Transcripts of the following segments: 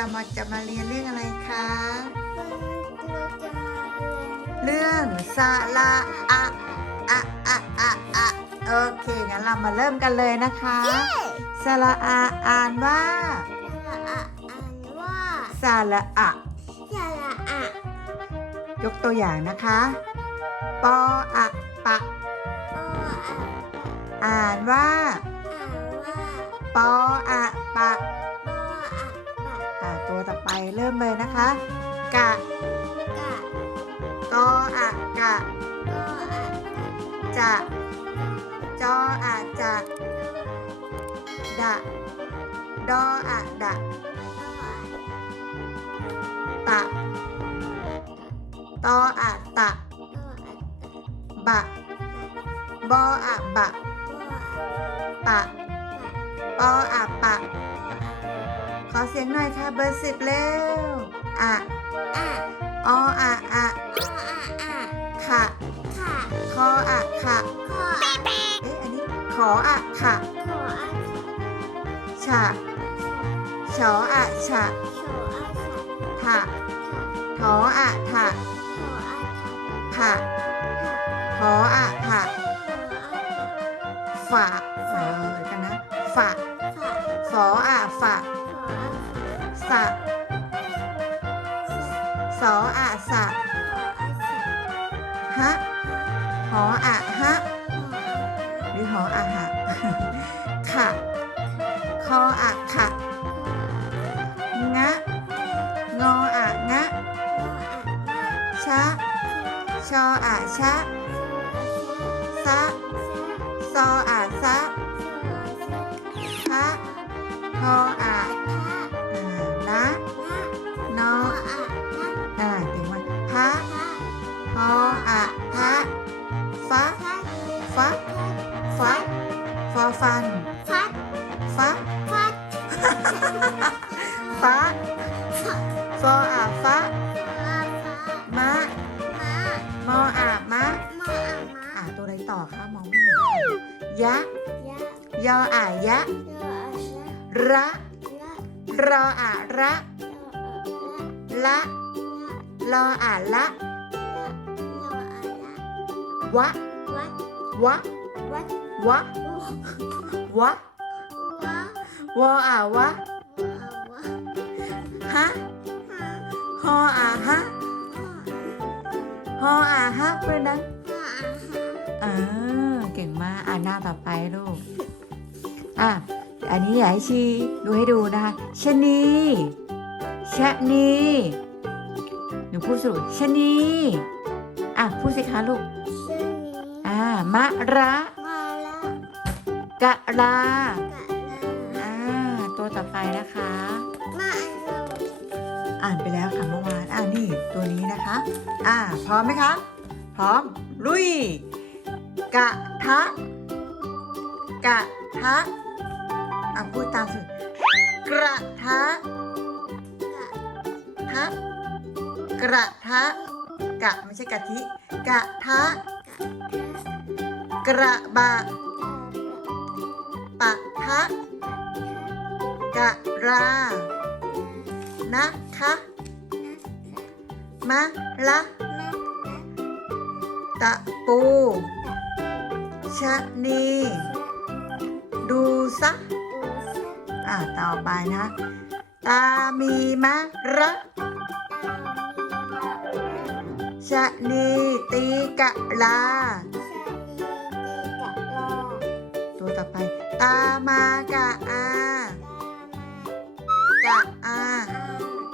เรามาจะมาเรียนเรื่องอะไรคะเราจะมาเรียนเรื่องสระอะอะอะอะอะโอเคงั้นเรามาเริ่มกันเลยนะคะสระอะอ่านว่าสระอะอ่านว่าสระอะสระอะยกตัวอย่างนะคะ ปออะปะปออะอ่านว่าอ่านว่า ปออะปะปออะปะอ่า ตัวต่อไปเริ่มเลยนะคะ กะ กะกออะกะ กออะจะ จออะจะ ดะ ดออะดะดออะตะ ตออะตะดออะบะ บออะบะบออะปะ ปออะปะ ขอเสียงหน่อยค่ะเบอร์สิบเร็วอะอะออะอะออะอะขะค่ะคออะขะคออะเอ๊ะอันนี้ขออะขะขออะฉะชออะฉะโชอะฉะถะถออะถะโชอะฉะผะหออะผะโชอะฉะฝะเออกันนะฝะฝะฝออะ สออะสะขออะฉะฮะหออะฮะหรือหออะหะขะคออะขะงะงออะงะขออะงะชะชออะชะซะซออะซะพะทออะ ฟะฟอฟันฟะฟะฟออะฟะมะมออะมะอ่าตัวอะไรต่อคะมองไม่เห็นยะยออะยะระรออะระละลออะละวะวะ วะวะวออะวะฮะฮออะฮะฮออะฮะเป็นนั้นเออเก่งมากอ่านหน้าต่อไปลูกอะอันนี้อยากให้ชีดูให้ดูนะคะชะนีชะนีหนูพูดสรุปชะนีอะพูดสิคะลูกอ่ามะระ กะลาอ่าตัวต่อไปนะคะ อ่านไปแล้วค่ะเมื่อวานอ่านี่ตัวนี้นะคะ อ่า พร้อมไหมคะ พร้อม ลุย กะทะ กะทะ อะพูดตามสุด กระทะ ทะ กระทะ กะไม่ใช่กะทิ กะทะ กระบะ ปะทะกะรานะคะมะละตะปูชะนีดูซะอ่าต่อไปนะ ตามีมะระชะนีตีกะลา ตัวต่อไป ตามากะอากะอา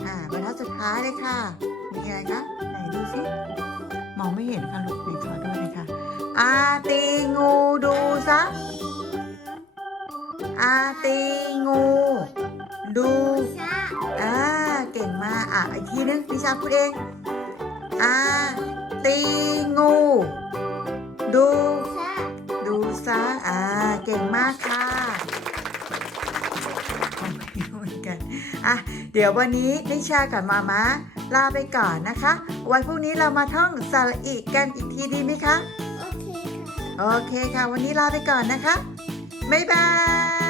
อ่าบรรทัดสุดท้ายเลยค่ะ มีอะไรคะไหนดูสิมองไม่เห็นค่ะลูกไหนขอดูหน่อยค่ะอาตีงูดูซะอาตีงู ดูอ่าเก่งมากอะอีกทีนึงพิชาพูดเองอาตีงู ดู ซะอ่าเก่งมากค่ะผมไม่รู้เหมือนกันอะเดี๋ยววันนี้นิชากับมามาลาไปก่อนนะคะ วันพรุ่งนี้เรามาท่องสระอีกกันอีกทีดีไหมคะ โอเคค่ะวันนี้ลาไปก่อนนะคะ บ๊ายบาย